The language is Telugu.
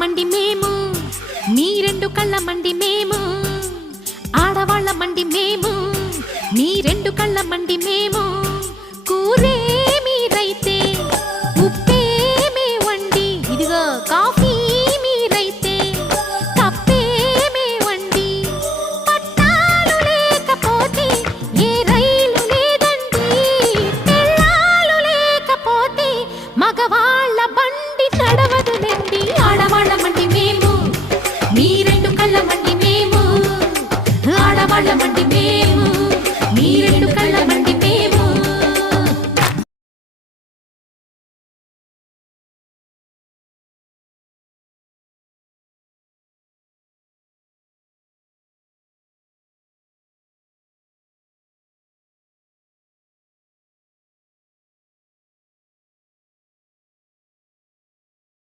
మండి మేము, మీ రెండు కళ్ళ మండి మేము. ఆడవాళ్ళ మండి మేము, మీ రెండు కళ్ళ మండి మేము. కూరే